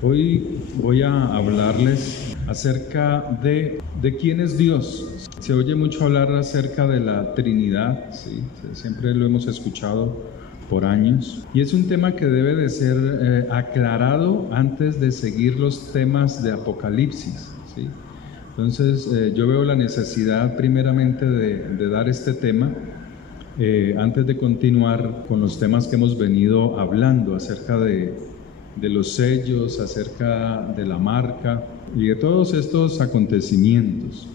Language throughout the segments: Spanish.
Hoy voy a hablarles acerca de quién es Dios. Se oye mucho hablar acerca de la Trinidad, ¿sí? Siempre lo hemos escuchado por años. Y es un tema que debe de ser aclarado antes de seguir los temas de Apocalipsis, ¿sí? Entonces yo veo la necesidad primeramente de dar este tema antes de continuar con los temas que hemos venido hablando acerca de los sellos, acerca de la marca y de todos estos acontecimientos.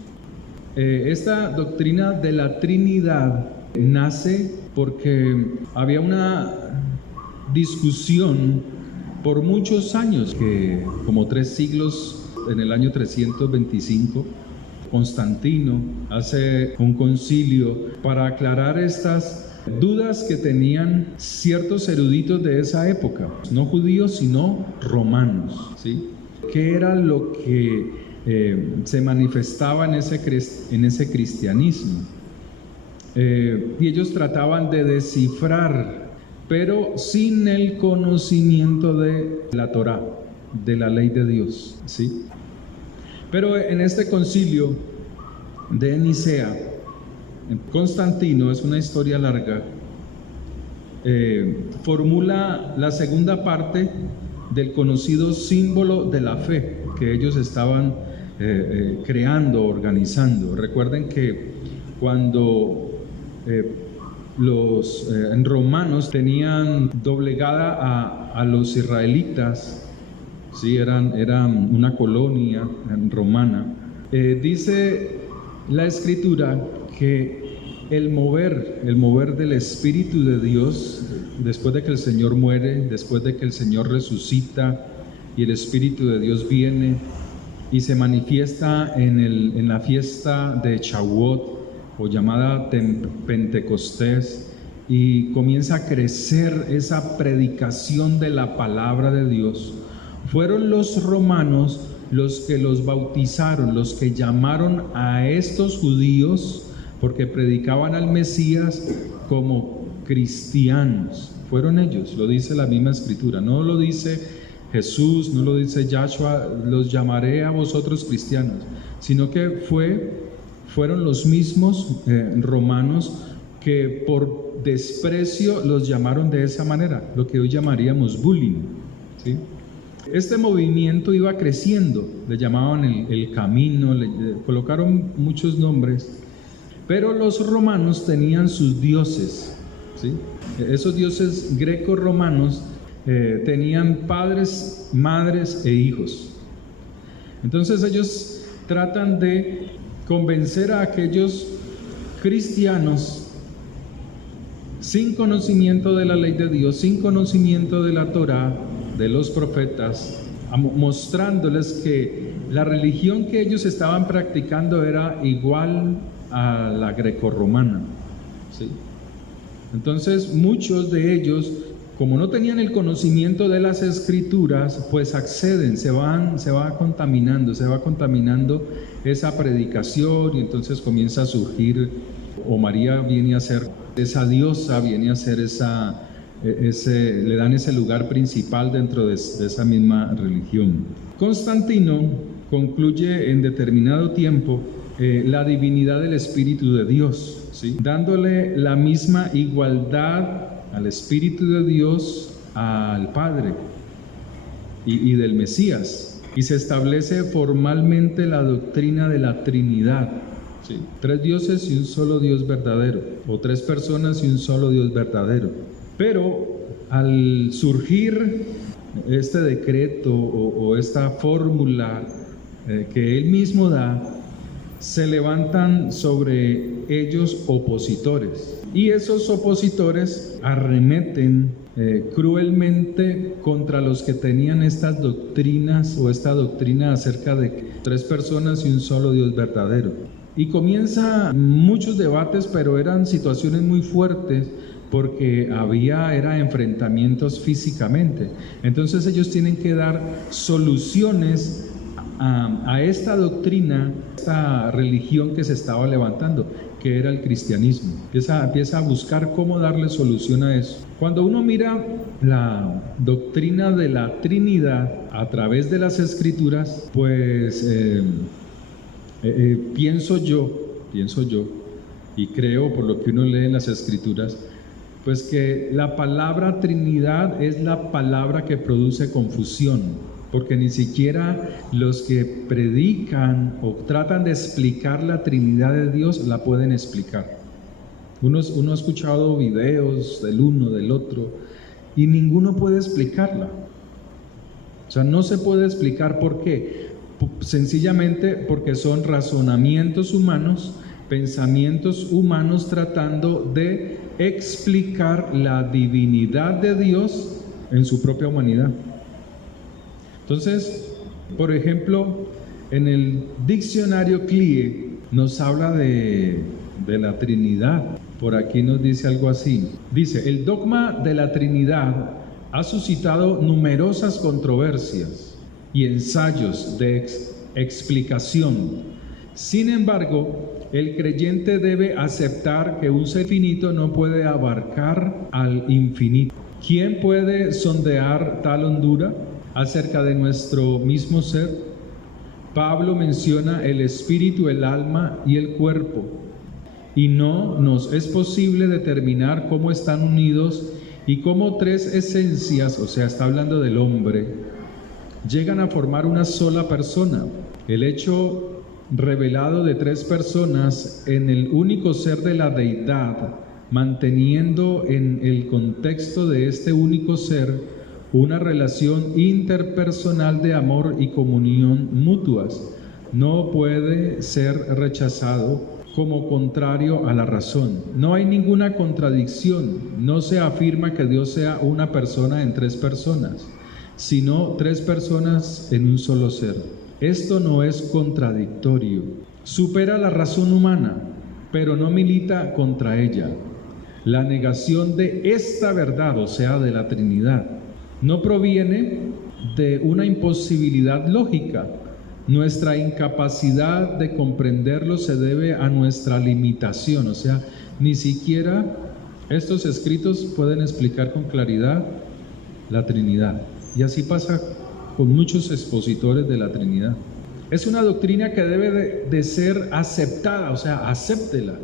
Esta doctrina de la Trinidad nace porque había una discusión por muchos años, que como 3 siglos, en el año 325, Constantino hace un concilio para aclarar estas dudas que tenían ciertos eruditos de esa época, no judíos sino romanos, ¿sí? ¿Qué era lo que se manifestaba en ese cristianismo? Y ellos trataban de descifrar, pero sin el conocimiento de la Torá, de la ley de Dios, ¿sí? Pero en este concilio de Nicea, Constantino, es una historia larga, formula la segunda parte del conocido símbolo de la fe que ellos estaban creando, organizando. Recuerden que cuando los romanos tenían doblegada a los israelitas, sí, eran una colonia romana, dice la Escritura que el mover del Espíritu de Dios, después de que el Señor muere, después de que el Señor resucita y el Espíritu de Dios viene y se manifiesta en la fiesta de Shavuot, o llamada Pentecostés, y comienza a crecer esa predicación de la palabra de Dios. Fueron los romanos los que los bautizaron, los que llamaron a estos judíos, porque predicaban al Mesías, como cristianos. Fueron ellos, lo dice la misma Escritura, no lo dice Jesús, no lo dice Yahshua, los llamaré a vosotros cristianos, sino que fueron los mismos romanos que por desprecio los llamaron de esa manera, lo que hoy llamaríamos bullying, ¿sí? Este movimiento iba creciendo, le llamaban el camino, le colocaron muchos nombres, pero los romanos tenían sus dioses, ¿sí? Esos dioses greco-romanos tenían padres, madres e hijos. Entonces ellos tratan de convencer a aquellos cristianos sin conocimiento de la ley de Dios, sin conocimiento de la Torá, de los profetas, mostrándoles que la religión que ellos estaban practicando era igual a la grecorromana, ¿sí? Entonces muchos de ellos, como no tenían el conocimiento de las Escrituras, pues acceden, se va contaminando esa predicación, y entonces comienza a surgir, o María viene a ser esa diosa, viene a ser le dan ese lugar principal dentro de esa misma religión. Constantino concluye en determinado tiempo la divinidad del Espíritu de Dios, ¿sí? Dándole la misma igualdad al Espíritu de Dios, al Padre y del Mesías, y se establece formalmente la doctrina de la Trinidad, ¿sí? 3 dioses y un solo Dios verdadero, o 3 personas y un solo Dios verdadero. Pero al surgir este decreto o esta fórmula que él mismo da, se levantan sobre ellos opositores, y esos opositores arremeten cruelmente contra los que tenían estas doctrinas, o esta doctrina acerca de 3 personas y un solo Dios verdadero. Y comienzan muchos debates, pero eran situaciones muy fuertes, porque era enfrentamientos físicamente. Entonces ellos tienen que dar soluciones a esta doctrina, esta religión que se estaba levantando, que era el cristianismo. Empieza a buscar cómo darle solución a eso. Cuando uno mira la doctrina de la Trinidad a través de las Escrituras, pues pienso yo, y creo por lo que uno lee en las Escrituras, pues que la palabra Trinidad es la palabra que produce confusión, porque ni siquiera los que predican o tratan de explicar la Trinidad de Dios la pueden explicar. Uno ha escuchado videos del uno, del otro, y ninguno puede explicarla. O sea, no se puede explicar por qué. Sencillamente porque son razonamientos humanos, pensamientos humanos tratando de explicar la divinidad de Dios en su propia humanidad. Entonces, por ejemplo, en el diccionario CLIE nos habla de la Trinidad. Por aquí nos dice algo así. Dice, el dogma de la Trinidad ha suscitado numerosas controversias y ensayos de explicación. Sin embargo, el creyente debe aceptar que un ser finito no puede abarcar al infinito. ¿Quién puede sondear tal hondura acerca de nuestro mismo ser? Pablo menciona el espíritu, el alma y el cuerpo, y no nos es posible determinar cómo están unidos y cómo tres esencias, o sea, está hablando del hombre, llegan a formar una sola persona. El hecho revelado de tres personas en el único ser de la deidad, manteniendo en el contexto de este único ser una relación interpersonal de amor y comunión mutuas, no puede ser rechazado como contrario a la razón. No hay ninguna contradicción, no se afirma que Dios sea una persona en tres personas, sino tres personas en un solo ser. Esto no es contradictorio, supera la razón humana, pero no milita contra ella. La negación de esta verdad, o sea, de la Trinidad, no proviene de una imposibilidad lógica. Nuestra incapacidad de comprenderlo se debe a nuestra limitación, o sea, ni siquiera estos escritos pueden explicar con claridad la Trinidad. Y así pasa con muchos expositores de la Trinidad. Es una doctrina que debe de ser aceptada, o sea, acéptela.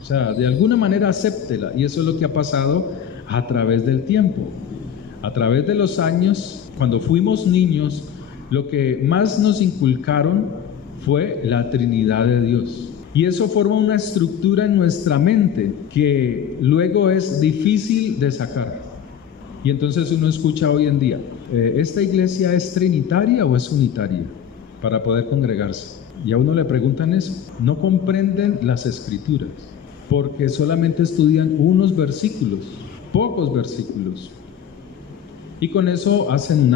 O sea, de alguna manera acéptela. Y eso es lo que ha pasado a través del tiempo. A través de los años, cuando fuimos niños, lo que más nos inculcaron fue la Trinidad de Dios. Y eso forma una estructura en nuestra mente que luego es difícil de sacar. Y entonces uno escucha hoy en día, ¿esta iglesia es trinitaria o es unitaria? Para poder congregarse. Y a uno le preguntan eso. No comprenden las escrituras, porque solamente estudian unos versículos, pocos versículos. Y con eso hacen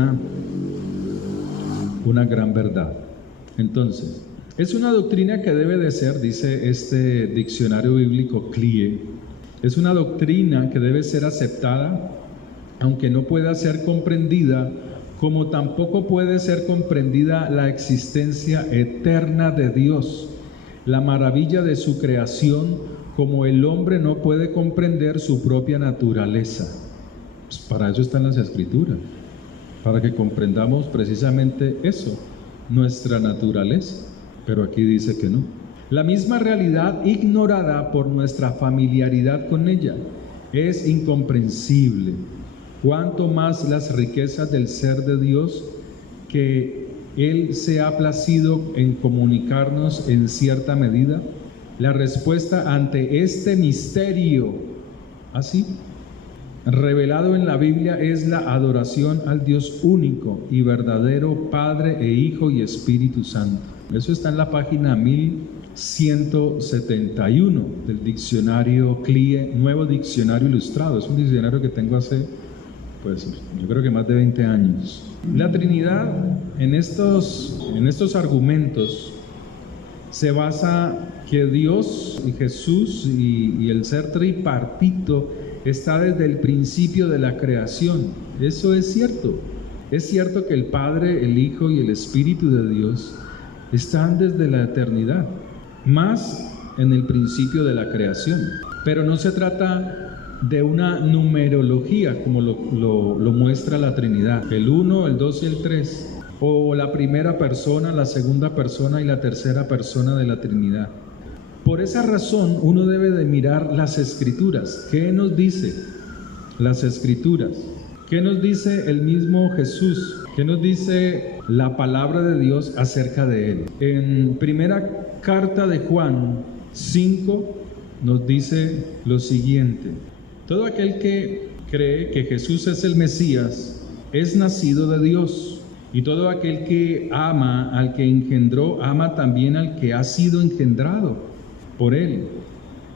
una gran verdad. Entonces, es una doctrina que debe de ser, dice este diccionario bíblico CLIE, es una doctrina que debe ser aceptada, aunque no pueda ser comprendida, como tampoco puede ser comprendida la existencia eterna de Dios, la maravilla de su creación, como el hombre no puede comprender su propia naturaleza. Pues para eso están las escrituras, para que comprendamos precisamente eso, nuestra naturaleza, pero aquí dice que no. La misma realidad ignorada por nuestra familiaridad con ella es incomprensible. Cuanto más las riquezas del ser de Dios, que Él se ha placido en comunicarnos en cierta medida. La respuesta ante este misterio, así, revelado en la Biblia, es la adoración al Dios único y verdadero, Padre e Hijo y Espíritu Santo. Eso está en la página 1171 del diccionario CLIE, Nuevo Diccionario Ilustrado. Es un diccionario que tengo hace, pues, yo creo que más de 20 años. La Trinidad, en estos argumentos, se basa que Dios y Jesús y el ser tripartito está desde el principio de la creación. Eso es cierto. Es cierto que el Padre, el Hijo y el Espíritu de Dios están desde la eternidad, más en el principio de la creación, pero no se trata de una numerología como lo muestra la Trinidad, el 1, el 2 y el 3, o la primera persona, la segunda persona y la tercera persona de la Trinidad. Por esa razón uno debe de mirar las Escrituras. ¿Qué nos dice las Escrituras? ¿Qué nos dice el mismo Jesús? ¿Qué nos dice la palabra de Dios acerca de Él? En primera carta de Juan 5 nos dice lo siguiente: todo aquel que cree que Jesús es el Mesías es nacido de Dios, y todo aquel que ama al que engendró, ama también al que ha sido engendrado por Él.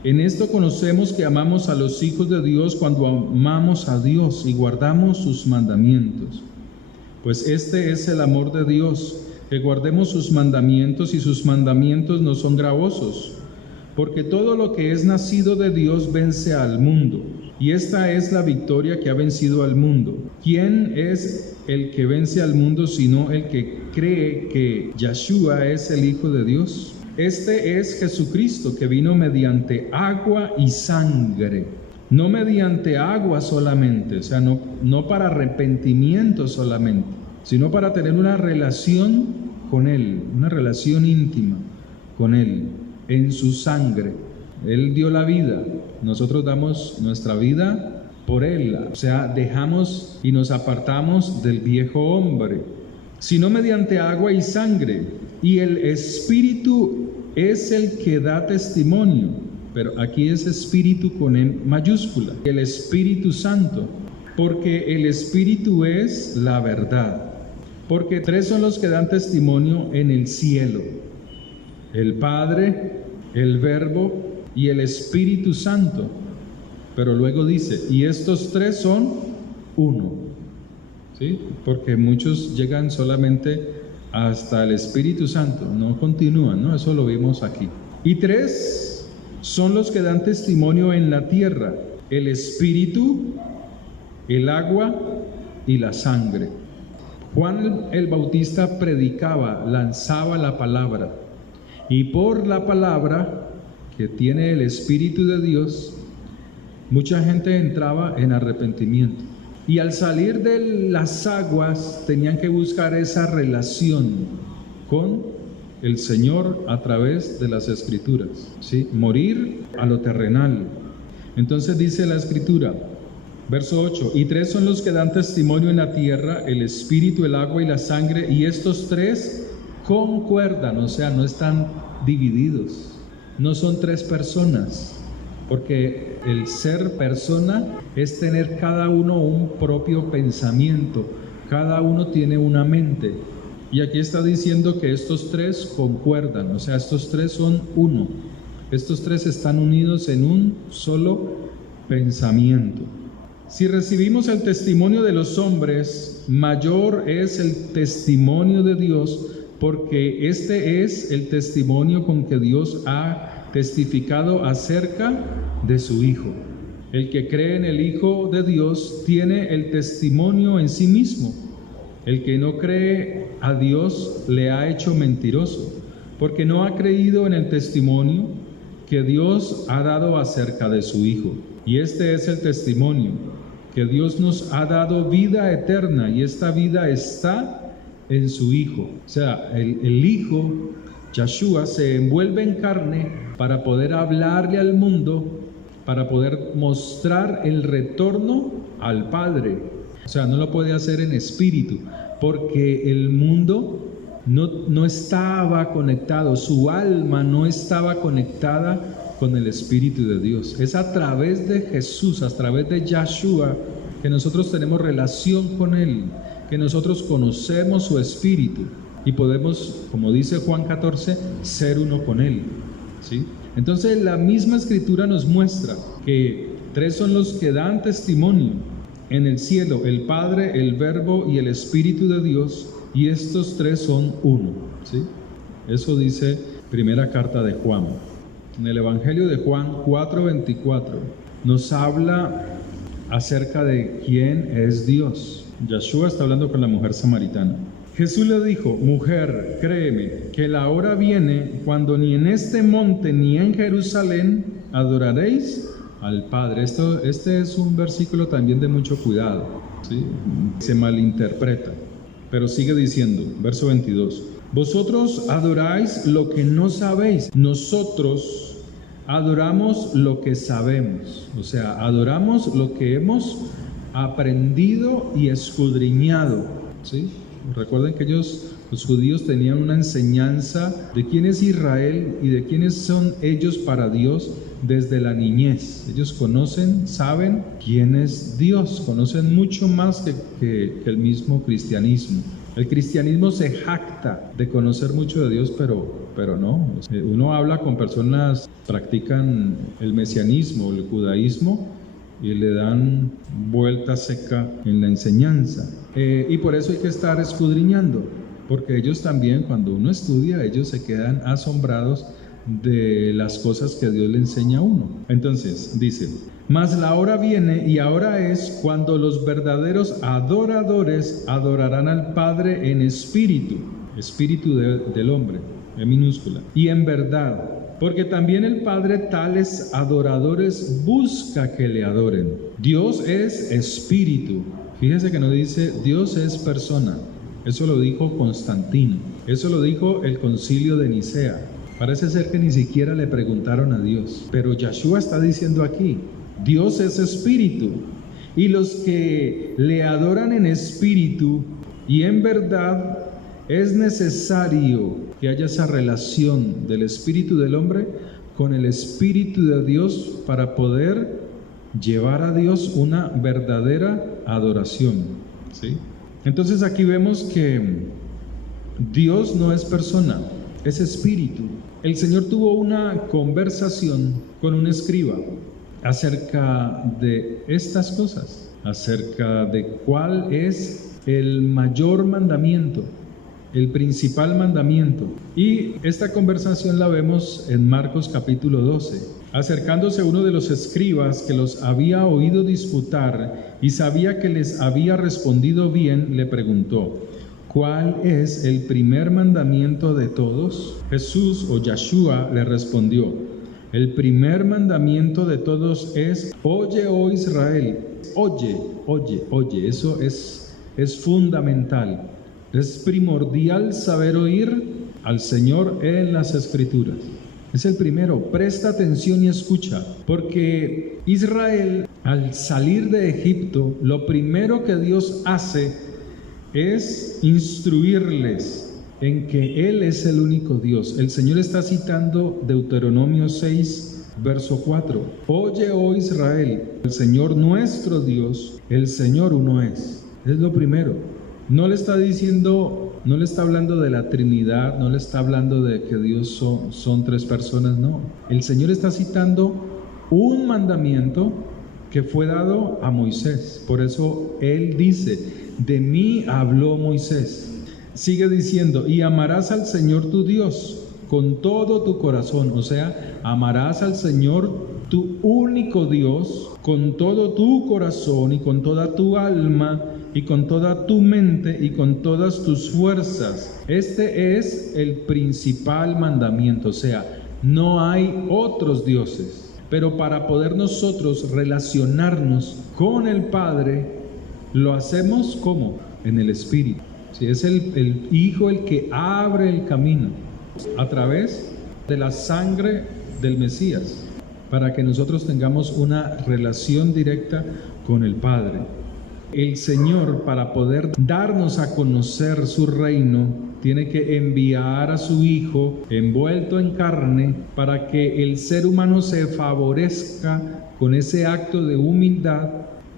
En esto conocemos que amamos a los hijos de Dios cuando amamos a Dios y guardamos sus mandamientos. Pues este es el amor de Dios, que guardemos sus mandamientos, y sus mandamientos no son gravosos, porque todo lo que es nacido de Dios vence al mundo, y esta es la victoria que ha vencido al mundo. ¿Quién es el que vence al mundo sino el que cree que Yeshua es el Hijo de Dios? Este es Jesucristo, que vino mediante agua y sangre, no mediante agua solamente, o sea, no para arrepentimiento solamente, sino para tener una relación con Él, una relación íntima con Él, en su sangre. Él dio la vida, nosotros damos nuestra vida por Él, o sea, dejamos y nos apartamos del viejo hombre, sino mediante agua y sangre, y el Espíritu es el que da testimonio, pero aquí es Espíritu con E mayúscula, el Espíritu Santo, porque el Espíritu es la verdad. Porque tres son los que dan testimonio en el cielo: el Padre, el Verbo y el Espíritu Santo. Pero luego dice, y estos tres son uno, ¿sí? Porque muchos llegan solamente hasta el Espíritu Santo, no continúan, ¿no? Eso lo vimos aquí. Y tres son los que dan testimonio en la tierra: el Espíritu, el agua y la sangre. Juan el Bautista predicaba, lanzaba la palabra, y por la palabra que tiene el Espíritu de Dios, mucha gente entraba en arrepentimiento. Y al salir de las aguas tenían que buscar esa relación con el Señor a través de las Escrituras, ¿sí? Morir a lo terrenal. Entonces dice la Escritura, verso 8, y tres son los que dan testimonio en la tierra: el Espíritu, el agua y la sangre, y estos tres concuerdan, o sea, no están divididos, no son tres personas, porque el ser persona es tener cada uno un propio pensamiento, cada uno tiene una mente, y aquí está diciendo que estos tres concuerdan, o sea, estos tres son uno, estos tres están unidos en un solo pensamiento. Si recibimos el testimonio de los hombres, mayor es el testimonio de Dios, porque este es el testimonio con que Dios ha testificado acerca de su Hijo. El que cree en el Hijo de Dios tiene el testimonio en sí mismo. El que no cree a Dios le ha hecho mentiroso, porque no ha creído en el testimonio que Dios ha dado acerca de su Hijo. Y este es el testimonio, que Dios nos ha dado vida eterna, y esta vida está en su Hijo. O sea, el Hijo, Yeshua, se envuelve en carne para poder hablarle al mundo, para poder mostrar el retorno al Padre. O sea, no lo puede hacer en espíritu, porque el mundo no estaba conectado, su alma no estaba conectada con el Espíritu de Dios. Es a través de Jesús, a través de Yeshua, que nosotros tenemos relación con Él, que nosotros conocemos su Espíritu y podemos, como dice Juan 14, ser uno con Él, ¿sí? Entonces la misma Escritura nos muestra que tres son los que dan testimonio en el cielo: el Padre, el Verbo y el Espíritu de Dios, y estos tres son uno, ¿sí? Eso dice primera carta de Juan. En el Evangelio de Juan 4:24 nos habla acerca de quién es Dios. Yeshua está hablando con la mujer samaritana. Jesús le dijo: mujer, créeme, que la hora viene cuando ni en este monte ni en Jerusalén adoraréis al Padre. Este es un versículo también de mucho cuidado, ¿sí? Se malinterpreta, pero sigue diciendo, verso 22, vosotros adoráis lo que no sabéis, nosotros adoramos lo que sabemos, o sea, adoramos lo que hemos aprendido y escudriñado, ¿sí? Recuerden que los judíos tenían una enseñanza de quién es Israel y de quiénes son ellos para Dios desde la niñez. Ellos conocen, saben quién es Dios, conocen mucho más que el mismo cristianismo. El cristianismo se jacta de conocer mucho de Dios, pero no. Uno habla con personas que practican el mesianismo, el judaísmo, y le dan vuelta seca en la enseñanza. Y por eso hay que estar escudriñando, porque ellos también, cuando uno estudia, ellos se quedan asombrados de las cosas que Dios le enseña a uno. Entonces, dice, mas la hora viene y ahora es cuando los verdaderos adoradores adorarán al Padre en espíritu del hombre, en minúscula, y en verdad, porque también el Padre tales adoradores busca que le adoren. Dios es espíritu. Fíjese que no dice Dios es persona. Eso lo dijo Constantino. Eso lo dijo el Concilio de Nicea. Parece ser que ni siquiera le preguntaron a Dios. Pero Yeshua está diciendo aquí, Dios es espíritu. Y los que le adoran en espíritu y en verdad, es necesario que haya esa relación del espíritu del hombre con el espíritu de Dios para poder llevar a Dios una verdadera adoración, ¿sí? Entonces aquí vemos que Dios no es persona, es espíritu. El Señor tuvo una conversación con un escriba acerca de estas cosas, acerca de cuál es el mayor mandamiento, el principal mandamiento. Y esta conversación la vemos en Marcos capítulo 12. Acercándose uno de los escribas que los había oído disputar y sabía que les había respondido bien, le preguntó: ¿cuál es el primer mandamiento de todos? Jesús o Yeshua le respondió: el primer mandamiento de todos es: oye, oh Israel, oye, eso es fundamental. Es primordial saber oír al Señor en las Escrituras. Es el primero. Presta atención y escucha, porque Israel, al salir de Egipto, lo primero que Dios hace es instruirles en que Él es el único Dios. El Señor está citando Deuteronomio 6, verso 4. Oye, oh Israel, el Señor nuestro Dios, el Señor uno es. Es lo primero. No le está diciendo, no le está hablando de la Trinidad, no le está hablando de que Dios son tres personas, no. El Señor está citando un mandamiento que fue dado a Moisés. Por eso Él dice, de mí habló Moisés. Sigue diciendo, y amarás al Señor tu Dios con todo tu corazón. O sea, amarás al Señor tu único Dios con todo tu corazón y con toda tu alma y con toda tu mente y con todas tus fuerzas. Este es el principal mandamiento, o sea, no hay otros dioses. Pero para poder nosotros relacionarnos con el Padre, lo hacemos ¿cómo? En el Espíritu. Sí, es el Hijo el que abre el camino a través de la sangre del Mesías, para que nosotros tengamos una relación directa con el Padre. El Señor, para poder darnos a conocer su reino, tiene que enviar a su Hijo envuelto en carne para que el ser humano se favorezca con ese acto de humildad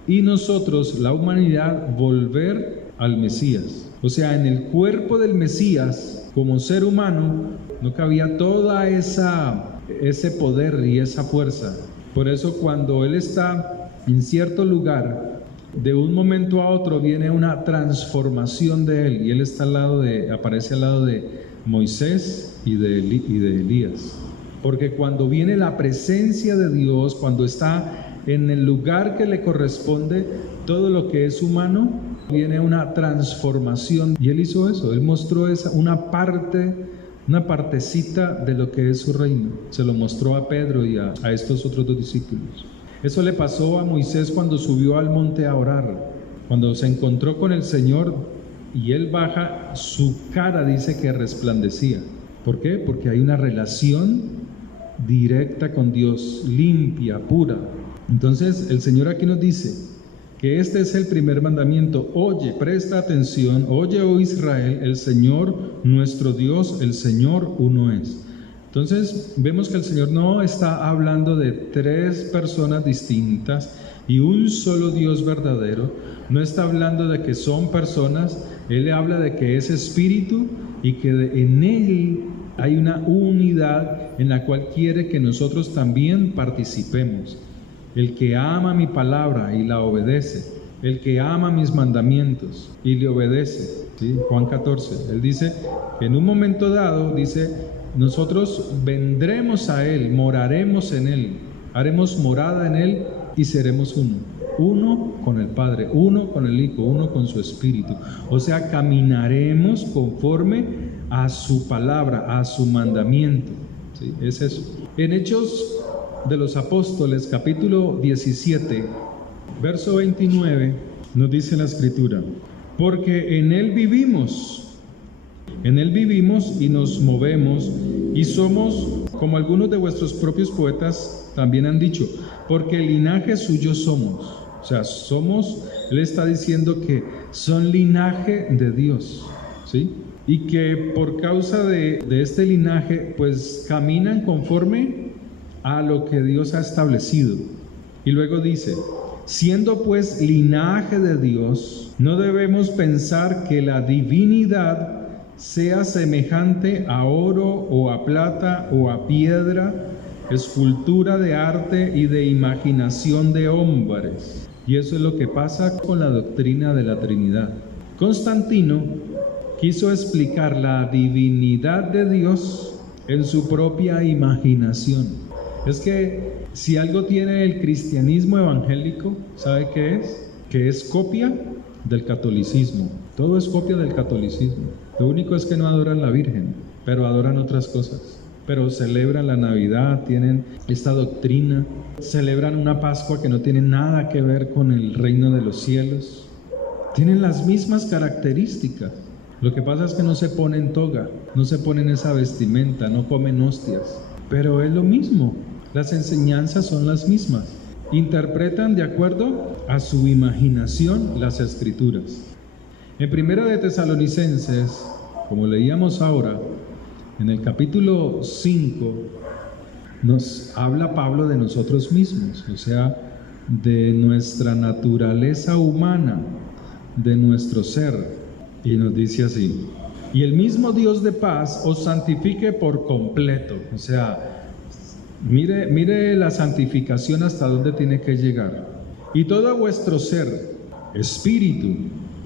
y nosotros, la humanidad, volver al Mesías. O sea, en el cuerpo del Mesías, como ser humano, no cabía toda ese poder y esa fuerza. Por eso cuando Él está en cierto lugar, de un momento a otro viene una transformación de Él y Él está aparece al lado de Moisés y de Elías. Porque cuando viene la presencia de Dios, cuando está en el lugar que le corresponde, todo lo que es humano viene una transformación. Y Él hizo eso, Él mostró una partecita de lo que es su reino. Se lo mostró a Pedro y a estos otros 2 discípulos. Eso le pasó a Moisés cuando subió al monte a orar. Cuando se encontró con el Señor y Él baja, su cara dice que resplandecía. ¿Por qué? Porque hay una relación directa con Dios, limpia, pura. Entonces el Señor aquí nos dice que este es el primer mandamiento. Oye, presta atención, oye, oh Israel, el Señor nuestro Dios, el Señor uno es. Entonces vemos que el Señor no está hablando de 3 personas distintas y un solo Dios verdadero. No está hablando de que son personas. Él habla de que es espíritu y que en Él hay una unidad en la cual quiere que nosotros también participemos. El que ama mi palabra y la obedece, el que ama mis mandamientos y le obedece, ¿sí? Juan 14, Él dice que en un momento dado, dice, nosotros vendremos a Él, moraremos en Él, haremos morada en Él y seremos uno con el Padre, uno con el Hijo, uno con su Espíritu. O sea, caminaremos conforme a su palabra, a su mandamiento, ¿sí? Es eso. En Hechos de los Apóstoles, capítulo 17, verso 29, nos dice la Escritura: porque en Él vivimos y nos movemos y somos, como algunos de vuestros propios poetas también han dicho, porque el linaje suyo somos. O sea, Él está diciendo que son linaje de Dios, ¿sí? Y que por causa de este linaje, pues caminan conforme a lo que Dios ha establecido. Y luego dice: siendo pues linaje de Dios, no debemos pensar que la divinidad sea semejante a oro o a plata o a piedra, escultura de arte y de imaginación de hombres. Y eso es lo que pasa con la doctrina de la Trinidad. Constantino quiso explicar la divinidad de Dios en su propia imaginación. Es que si algo tiene el cristianismo evangélico, ¿sabe qué es? Que es copia del catolicismo. Todo es copia del catolicismo. Lo único es que no adoran la Virgen, pero adoran otras cosas. Pero celebran la Navidad, tienen esta doctrina, celebran una Pascua que no tiene nada que ver con el reino de los cielos. Tienen las mismas características. Lo que pasa es que no se ponen toga, no se ponen esa vestimenta, no comen hostias. Pero es lo mismo, las enseñanzas son las mismas. Interpretan de acuerdo a su imaginación las Escrituras. En Primera de Tesalonicenses, como leíamos ahora, en el capítulo 5, nos habla Pablo de nosotros mismos, o sea, de nuestra naturaleza humana, de nuestro ser. Y nos dice así: y el mismo Dios de paz os santifique por completo. O sea, mire la santificación hasta dónde tiene que llegar. Y todo vuestro ser, espíritu,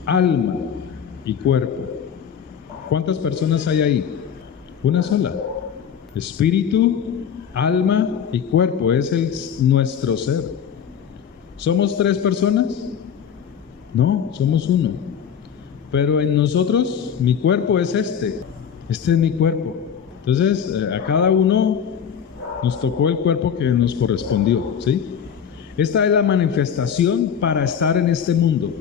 alma y cuerpo. ¿Cuántas personas hay ahí? Una sola. Espíritu, alma y cuerpo, es nuestro ser. ¿Somos 3 personas? No, somos uno. Pero en nosotros, mi cuerpo es este es mi cuerpo. Entonces, a cada uno nos tocó el cuerpo que nos correspondió, ¿sí? Esta es la manifestación para estar en este mundo.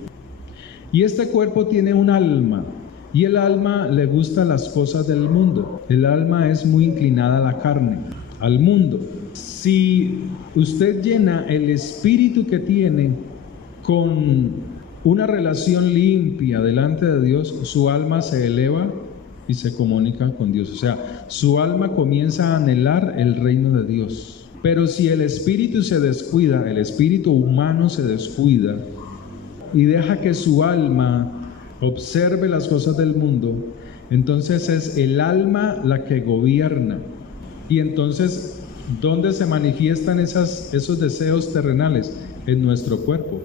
Y este cuerpo tiene un alma, y el alma le gustan las cosas del mundo. El alma es muy inclinada a la carne, al mundo. Si usted llena el espíritu que tiene con una relación limpia delante de Dios, su alma se eleva y se comunica con Dios. O sea, su alma comienza a anhelar el reino de Dios. Pero si el espíritu se descuida, el espíritu humano se descuida y deja que su alma observe las cosas del mundo, entonces es el alma la que gobierna. Y entonces, ¿dónde se manifiestan esos deseos terrenales? En nuestro cuerpo.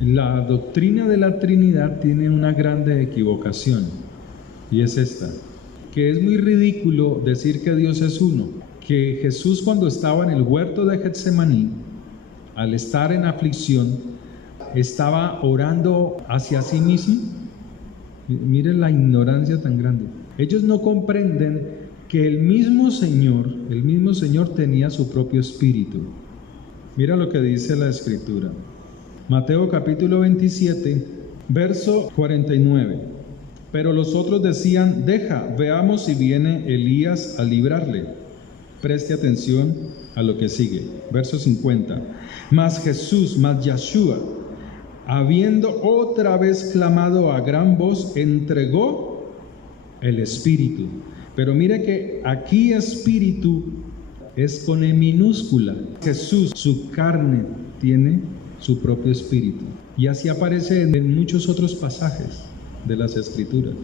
La doctrina de la Trinidad tiene una grande equivocación, y es esta: que es muy ridículo decir que Dios es uno, que Jesús, cuando estaba en el huerto de Getsemaní, al estar en aflicción, estaba orando hacia sí mismo. Miren la ignorancia tan grande. Ellos no comprenden que el mismo Señor tenía su propio espíritu. Mira lo que dice la Escritura. Mateo capítulo 27, verso 49. Pero los otros decían: deja, veamos si viene Elías a librarle. Preste atención a lo que sigue. Verso 50. Mas Yahshua, habiendo otra vez clamado a gran voz, entregó el espíritu. Pero mire que aquí espíritu es con E minúscula. Jesús, su carne, tiene su propio espíritu. Y así aparece en muchos otros pasajes de las Escrituras.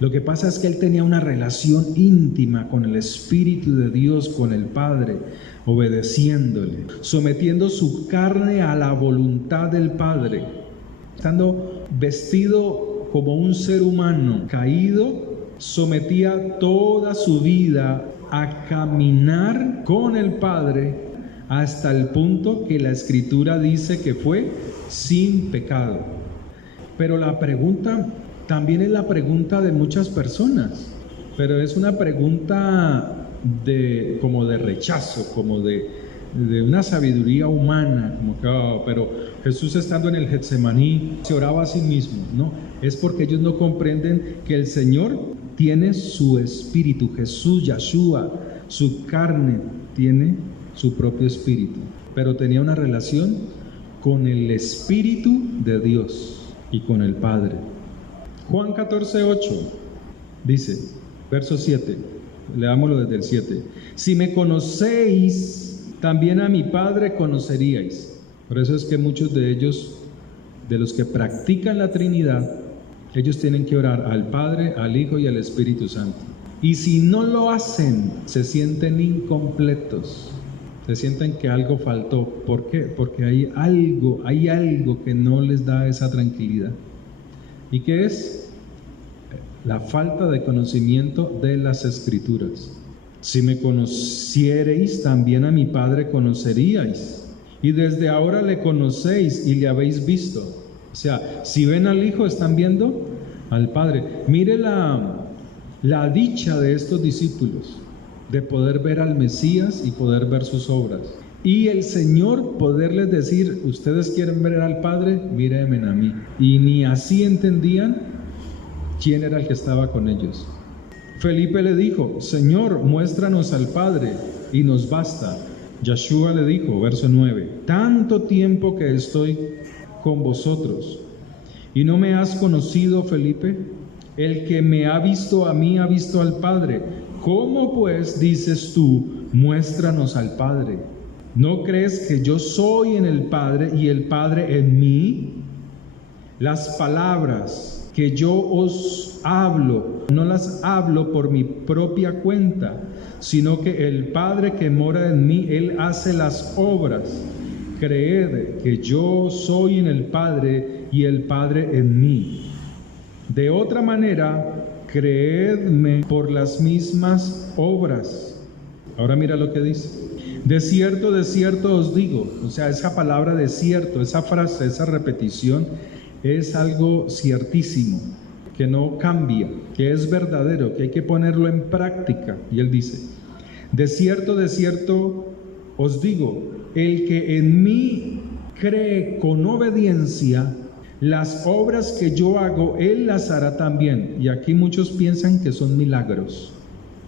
Lo que pasa es que él tenía una relación íntima con el Espíritu de Dios, con el Padre, obedeciéndole, sometiendo su carne a la voluntad del Padre, estando vestido como un ser humano caído. Sometía toda su vida a caminar con el Padre hasta el punto que la Escritura dice que fue sin pecado. Pero la pregunta también es la pregunta de muchas personas, pero es una pregunta como de rechazo, como de una sabiduría humana, como que, pero Jesús estando en el Getsemaní se oraba a sí mismo. No, es porque ellos no comprenden que el Señor tiene su espíritu. Jesús, Yahshua, su carne tiene su propio espíritu, pero tenía una relación con el Espíritu de Dios y con el Padre. Juan 14:8 dice, verso 7, leámoslo desde el 7: si me conocéis, también a mi Padre conoceríais. Por eso es que muchos de ellos, de los que practican la Trinidad, ellos tienen que orar al Padre, al Hijo y al Espíritu Santo. Y si no lo hacen, se sienten incompletos, se sienten que algo faltó. ¿Por qué? Porque hay algo que no les da esa tranquilidad. ¿Y qué es? La falta de conocimiento de las Escrituras. Si me conociereis, también a mi Padre conoceríais. Y desde ahora le conocéis y le habéis visto. O sea, si ven al Hijo, están viendo al Padre. Mire la dicha de estos discípulos, de poder ver al Mesías y poder ver sus obras. Y el Señor poderles decir: ustedes quieren ver al Padre, mírenme a mí. Y ni así entendían quién era el que estaba con ellos. Felipe le dijo: Señor, muéstranos al Padre y nos basta. Yahshua le dijo, verso 9: tanto tiempo que estoy con vosotros y no me has conocido, Felipe. El que me ha visto a mí ha visto al Padre. ¿Cómo pues dices tú, muéstranos al Padre? ¿No crees que yo soy en el Padre y el Padre en mí? Las palabras que yo os hablo, no las hablo por mi propia cuenta, sino que el Padre que mora en mí, Él hace las obras. Creed que yo soy en el Padre y el Padre en mí. De otra manera, creedme por las mismas obras. Ahora mira lo que dice: de cierto os digo. O sea, esa palabra de cierto, esa frase, esa repetición es algo ciertísimo, que no cambia, que es verdadero, que hay que ponerlo en práctica. Y él dice: de cierto os digo, el que en mí cree con obediencia, las obras que yo hago, él las hará también. Y aquí muchos piensan que son milagros,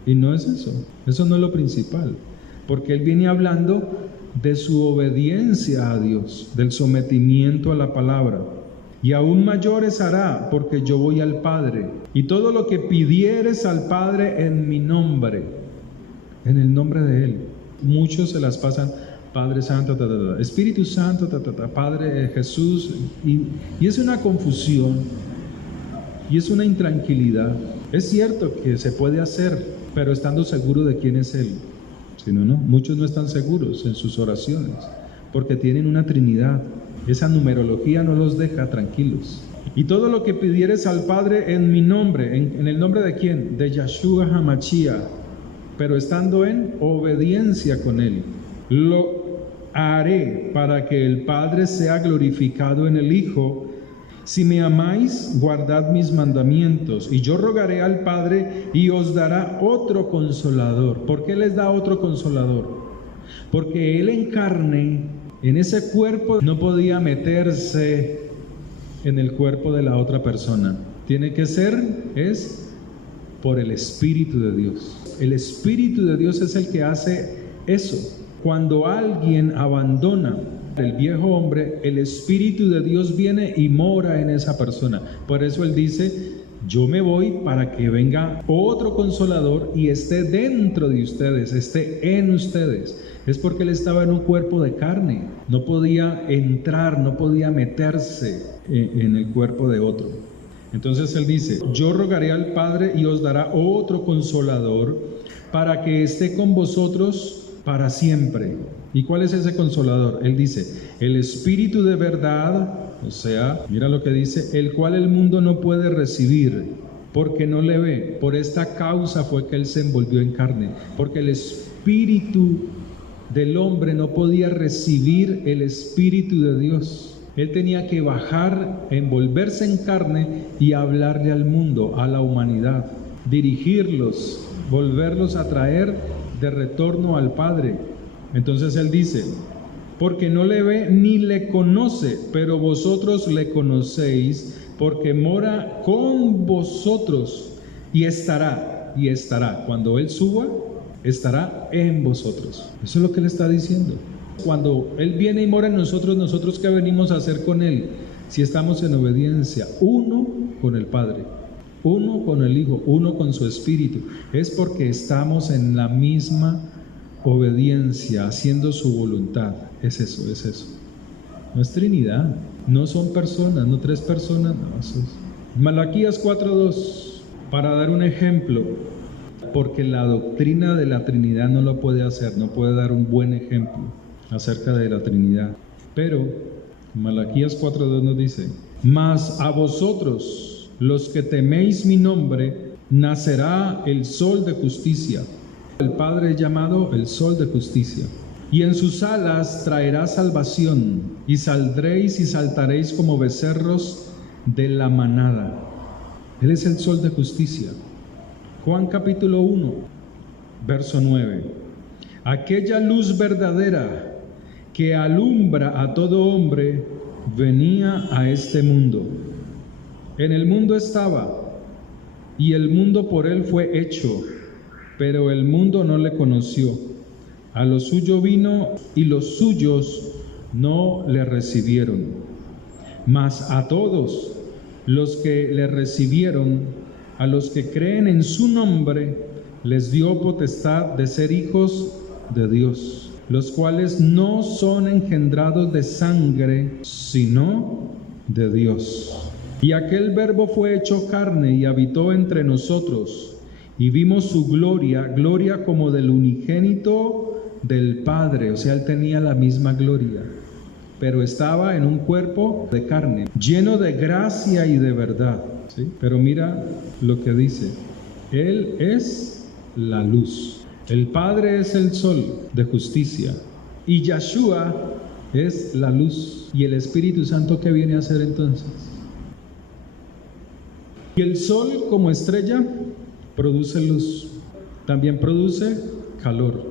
y no es eso no es lo principal, porque él viene hablando de su obediencia a Dios, del sometimiento a la palabra. Y aún mayores hará, porque yo voy al Padre, y todo lo que pidieres al Padre en mi nombre, en el nombre de Él. Muchos se las pasan: Padre Santo, Espíritu Santo, Padre Jesús, y es una confusión, y es una intranquilidad. Es cierto que se puede hacer, pero estando seguro de quién es Él. Si no, muchos no están seguros en sus oraciones, porque tienen una Trinidad. Esa numerología no los deja tranquilos. Y todo lo que pidieres al Padre en mi nombre, ¿en el nombre de quién? De Yahshua HaMashiach, pero estando en obediencia con Él, lo haré para que el Padre sea glorificado en el Hijo. Si me amáis, guardad mis mandamientos, y yo rogaré al Padre y os dará otro consolador. ¿Por qué les da otro consolador? Porque Él en carne, en ese cuerpo, no podía meterse en el cuerpo de la otra persona. Tiene que ser, por el Espíritu de Dios. El Espíritu de Dios es el que hace eso. Cuando alguien abandona el viejo hombre, el Espíritu de Dios viene y mora en esa persona. Por eso Él dice: yo me voy para que venga otro consolador y esté dentro de ustedes, esté en ustedes. Es porque Él estaba en un cuerpo de carne, no podía entrar, no podía meterse en el cuerpo de otro. Entonces Él dice: yo rogaré al Padre y os dará otro consolador para que esté con vosotros para siempre. ¿Y cuál es ese consolador? Él dice: el Espíritu de verdad, o sea, mira lo que dice, el cual el mundo no puede recibir, porque no le ve. Por esta causa fue que Él se envolvió en carne, porque el Espíritu del hombre no podía recibir el Espíritu de Dios. Él tenía que bajar, envolverse en carne y hablarle al mundo, a la humanidad, dirigirlos, volverlos a traer de retorno al Padre. Entonces Él dice: porque no le ve ni le conoce, pero vosotros le conocéis, porque mora con vosotros y estará. Cuando Él suba, estará en vosotros. Eso es lo que Él está diciendo. Cuando Él viene y mora en nosotros, ¿nosotros qué venimos a hacer con Él? Si estamos en obediencia, uno con el Padre, uno con el Hijo, uno con su Espíritu, es porque estamos en la misma obediencia, haciendo su voluntad. Es eso. No es Trinidad, no son personas, no tres personas, no, eso es. Malaquías 4:2, para dar un ejemplo, porque la doctrina de la Trinidad no lo puede hacer, no puede dar un buen ejemplo acerca de la Trinidad. Pero Malaquías 4:2 nos dice: mas a vosotros, los que teméis mi nombre, nacerá el sol de justicia. El Padre es llamado el sol de justicia. Y en sus alas traerá salvación, y saldréis y saltaréis como becerros de la manada. Él es el sol de justicia. Juan capítulo 1, verso 9. Aquella luz verdadera que alumbra a todo hombre venía a este mundo. En el mundo estaba, y el mundo por Él fue hecho, pero el mundo no le conoció. A lo suyo vino, y los suyos no le recibieron. Mas a todos los que le recibieron, a los que creen en su nombre, les dio potestad de ser hijos de Dios, los cuales no son engendrados de sangre, sino de Dios. Y aquel Verbo fue hecho carne y habitó entre nosotros, y vimos su gloria, gloria como del unigénito del Padre. O sea, Él tenía la misma gloria, pero estaba en un cuerpo de carne, lleno de gracia y de verdad. ¿Sí? Pero mira lo que dice: Él es la luz. El Padre es el sol de justicia, y Yeshua es la luz. ¿Y el Espíritu Santo qué viene a hacer entonces? Y el sol como estrella produce luz, también produce calor.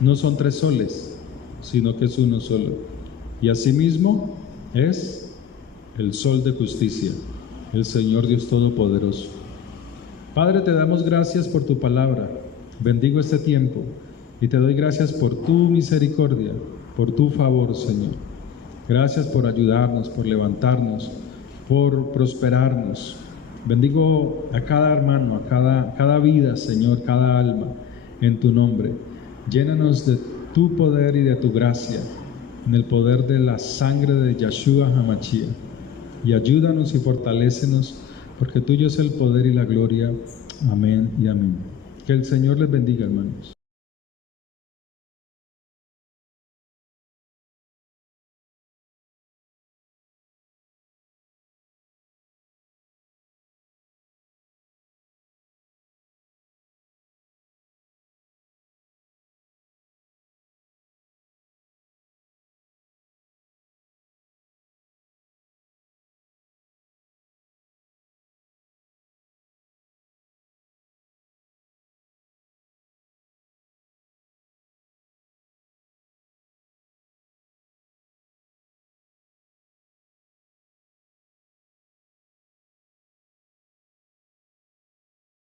No son tres soles, sino que es uno solo. Y asimismo es el sol de justicia, el Señor Dios Todopoderoso. Padre, te damos gracias por tu palabra. Bendigo este tiempo y te doy gracias por tu misericordia, por tu favor, Señor. Gracias por ayudarnos, por levantarnos, por prosperarnos. Bendigo a cada hermano, a cada vida, Señor, cada alma, en tu nombre. Llénanos de tu poder y de tu gracia, en el poder de la sangre de Yeshua HaMashiach. Y ayúdanos y fortalécenos, porque tuyo es el poder y la gloria. Amén y amén. Que el Señor les bendiga, hermanos.